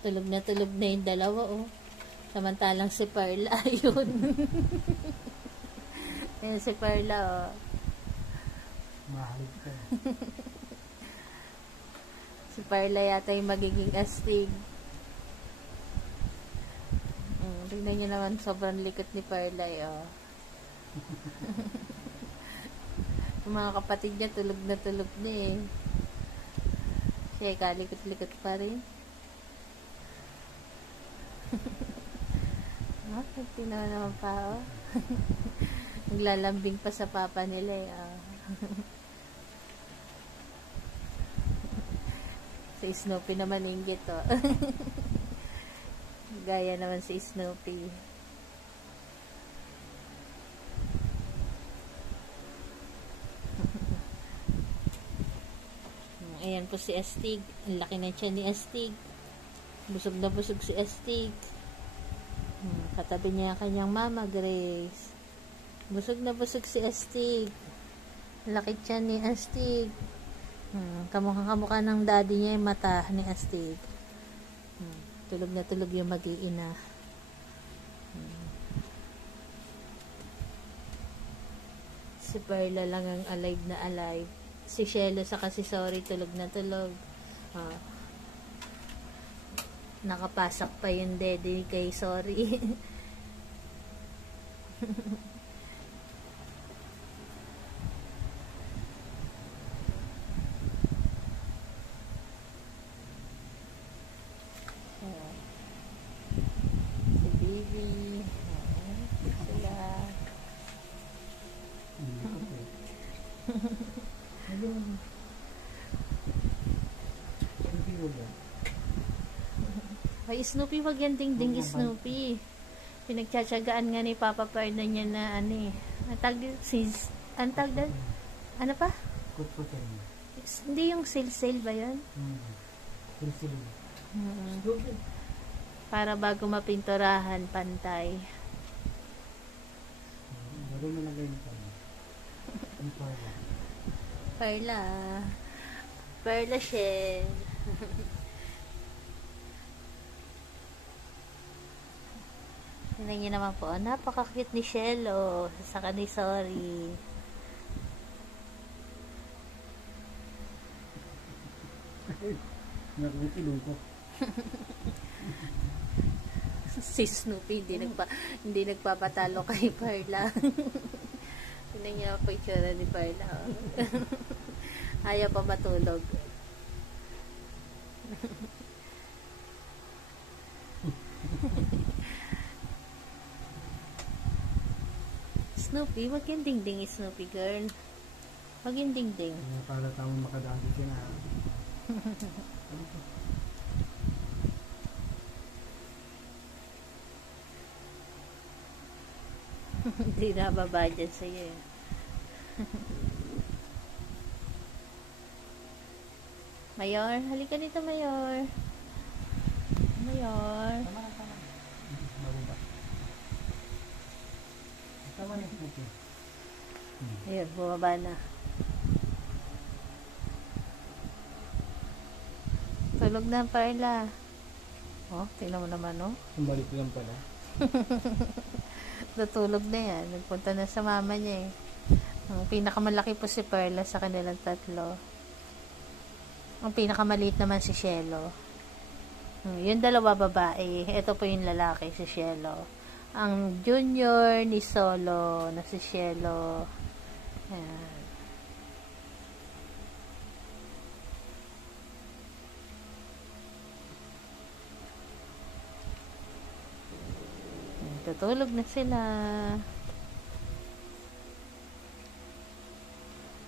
Tulog na yung dalawa, oh. Samantalang si Perla, ayun. Ayan si Perla, oh. Mahalit ka. Si Perla yata yung magiging astig. Tignan nyo naman, sobrang likot ni Perla, oh. Yung mga kapatid niya, tulog na eh. Siya, kalikot-likot pa rin. Tinawa naman pa, oh. Naglalambing pa sa papa nila, eh, oh. Si Snoopy naman inggit, oh. Gaya naman si Snoopy. Ayan po si Astig. Ang laki na siya ni Astig. Busog na busog si Astig. Katabi niya ang kanyang mama, Grace. Busog na busog si Astig. Ang laki siya ni Astig. Kamukha ng daddy niya yung mata ni Astig. Tulog na tulog yung mag-iina. Si Perla lang ang alive na alive. Si Shelo saka si Sorry tulog na tulog. Nakapasak pa yung dede kay Sorry. Si Baby. Sila. Ay, Snoopy, wag yan ding Snoopy. Pinagtsatsagaan nga ni Papa Perna niya na ano eh. Antag din? Ano pa? Hindi yung sale ba yun? Sale. Para bago mapinturahan, pantay. Gawin mo na ganyan pa. Perla Shell. Tingnan niyo naman po, napaka-cute ni Shell, oh. Saka ni Sorry. Nakikilong ko. Si Snoopy, hindi nagpapatalo kay Perla. Tingnan niyo po yung tsura ni Perla, oh. Ayaw pa matulog. Snoopy, wag yung ding-ding, Snoopy girl. Wag yung ding-ding. Para tamang makadagi ka na. Hindi nababa dyan sa'yo, eh. Mayor, halika dito, Mayor. Mayor. Tama. Mababa. Tama na, Snoopy. Ayun, bumaba na. Tulog na, Perla. Oh, tingnan mo naman, oh. Sumbalik lang pala. Natulog na yan. Nagpunta na sa mama niya, eh. Ang pinakamalaki po si Perla sa kanilang tatlo. Ang pinakamaliit naman si Shelo. Yung dalawa babae. Ito po yung lalaki, si Shelo. Ang junior ni Solo na si Shelo. Ayan. Tutulog na sila.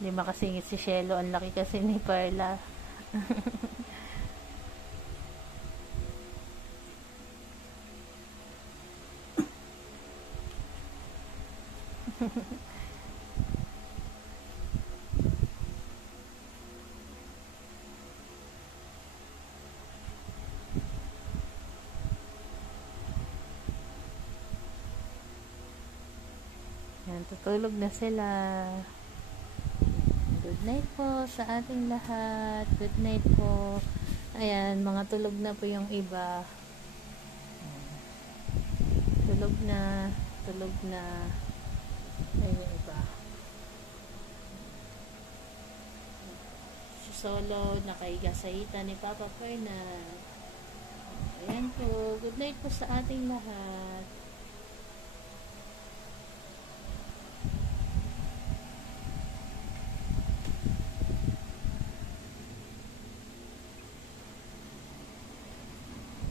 Hindi makasingit si Shelo. Ang laki kasi ni Perla. Yan, tutulog na sila. Good Good night po sa ating lahat. Good night po. Ayan, mga tulog na po yung iba. Tulog na. Tulog na. Ayan yung iba. Si Solo, nakaiga sa hita ni Papa Fernand. Ayan po. Good night po sa ating lahat.